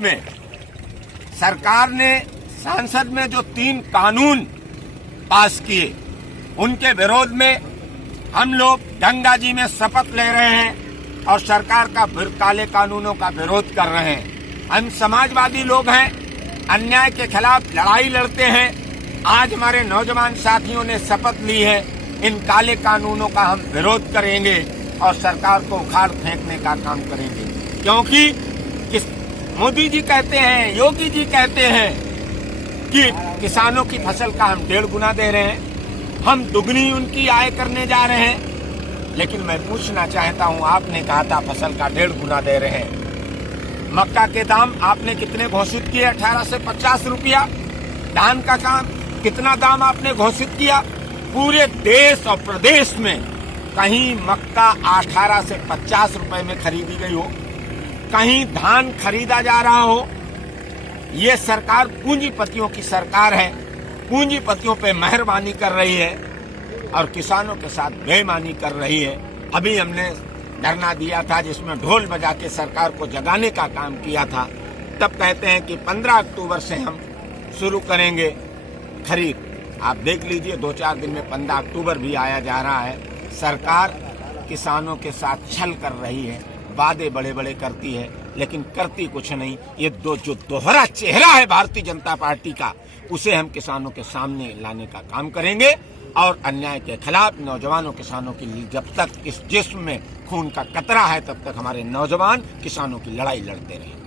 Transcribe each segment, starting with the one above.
में सरकार ने संसद में जो 3 कानून पास किए, उनके विरोध में हम लोग गंगा जी में शपथ ले रहे हैं और सरकार का काले कानूनों का विरोध कर रहे हैं। हम समाजवादी लोग हैं, अन्याय के खिलाफ लड़ाई लड़ते हैं। आज हमारे नौजवान साथियों ने शपथ ली है, इन काले कानूनों का हम विरोध करेंगे और सरकार को उखाड़ फेंकने का काम करेंगे, क्योंकि मोदी जी कहते हैं, योगी जी कहते हैं कि किसानों की फसल का हम 1.5 गुना दे रहे हैं, हम दुगनी उनकी आय करने जा रहे हैं। लेकिन मैं पूछना चाहता हूं, आपने कहा था फसल का 1.5 गुना दे रहे हैं। मक्का के दाम आपने कितने घोषित किए? 18 से 50 रुपया। धान का कितना दाम आपने घोषित किया? पूरे देश और प्रदेश में कहीं मक्का 18 से 50 रुपए में खरीदी गई हो, कहीं धान खरीदा जा रहा हो। ये सरकार पूंजीपतियों की सरकार है, पूंजीपतियों पे मेहरबानी कर रही है और किसानों के साथ बेईमानी कर रही है। अभी हमने धरना दिया था जिसमें ढोल बजा के सरकार को जगाने का काम किया था। तब कहते हैं कि 15 अक्टूबर से हम शुरू करेंगे खरीद। आप देख लीजिए, 2-4 दिन में 15 अक्टूबर भी आया जा रहा है। सरकार किसानों के साथ छल कर रही है, वादे बड़े बड़े करती है लेकिन करती कुछ नहीं। ये जो दोहरा चेहरा है भारतीय जनता पार्टी का, उसे हम किसानों के सामने लाने का काम करेंगे और अन्याय के खिलाफ नौजवानों किसानों की, जब तक इस जिस्म में खून का कतरा है तब तक हमारे नौजवान किसानों की लड़ाई लड़ते रहेंगे।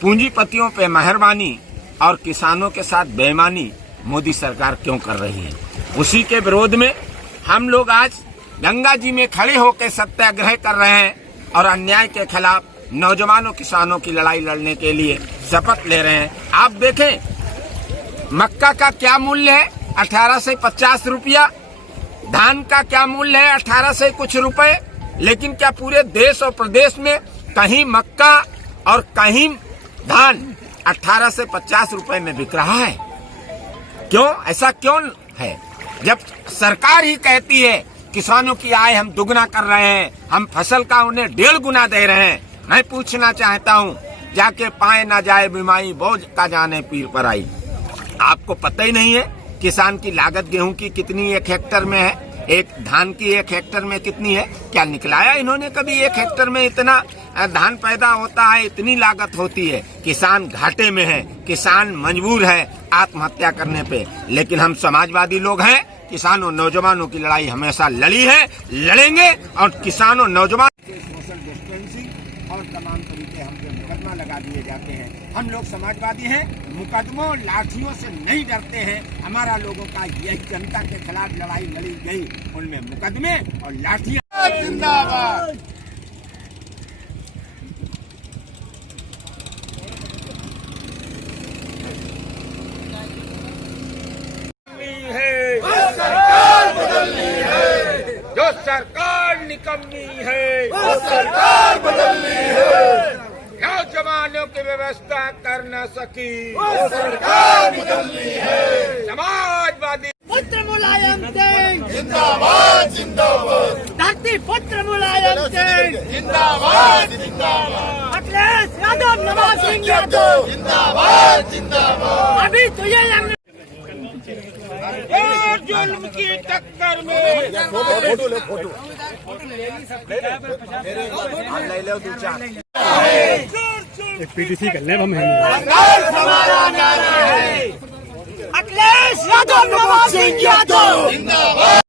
पूंजीपतियों पे मेहरबानी और किसानों के साथ बेईमानी मोदी सरकार क्यों कर रही है, उसी के विरोध में हम लोग आज गंगा जी में खड़े होकर सत्याग्रह कर रहे हैं और अन्याय के खिलाफ नौजवानों किसानों की लड़ाई लड़ने के लिए शपथ ले रहे हैं। आप देखें, मक्का का क्या मूल्य है? 18 से 50 रुपया। धान का क्या मूल्य है? 18 से कुछ रुपए। लेकिन क्या पूरे देश और प्रदेश में कहीं मक्का और कहीं धान 18 से 50 रुपए में बिक रहा है? क्यों? ऐसा क्यों है? जब सरकार ही कहती है किसानों की आय हम दुगना कर रहे हैं, हम फसल का उन्हें 1.5 गुना दे रहे हैं। मैं पूछना चाहता हूं, जाके पाए ना जाए बीमारी, बोझ का जाने पीर पर आई। आपको पता ही नहीं है किसान की लागत गेहूं की कितनी 1 हेक्टर में है, एक धान की 1 हेक्टर में कितनी है? क्या निकलाया इन्होंने कभी? 1 हेक्टर में इतना धान पैदा होता है, इतनी लागत होती है। किसान घाटे में है, किसान मजबूर है आत्महत्या करने पे। लेकिन हम समाजवादी लोग हैं, किसानों नौजवानों की लड़ाई हमेशा लड़ी है, लड़ेंगे और किसानों नौजवान सोशल डिस्टेंसिंग और तमाम तरीके हम पे मुकदमा लगा दिए जाते हैं। हम लोग समाजवादी हैं, मुकदमों लाठियों से नहीं डरते हैं। हमारा लोगों का यही जनता के खिलाफ लड़ाई लड़ी गई, उनमें मुकदमे और लाठियां। जिंदाबाद। जो सरकार निकम्मी है, वो सरकार बदलनी है। नौजवानों की व्यवस्था कर न सकी, वो सरकार बदलनी है। समाजवादी पुत्र मुलायम सिंह जिंदाबाद जिंदाबाद। धरती पुत्र मुलायम सिंह जिंदाबाद जिंदाबाद। अखिलेश यादव, नवाज सिंह यादव जिंदाबाद जिंदाबाद। अभी तुझे जुल्म की टक्कर में फोटो ले, फोटो ले लो 2-4। एक पीटीसी कर ले हम हमारा नारा है। अखिलेश यादव, नवाज सिंह यादव जिंदाबाद।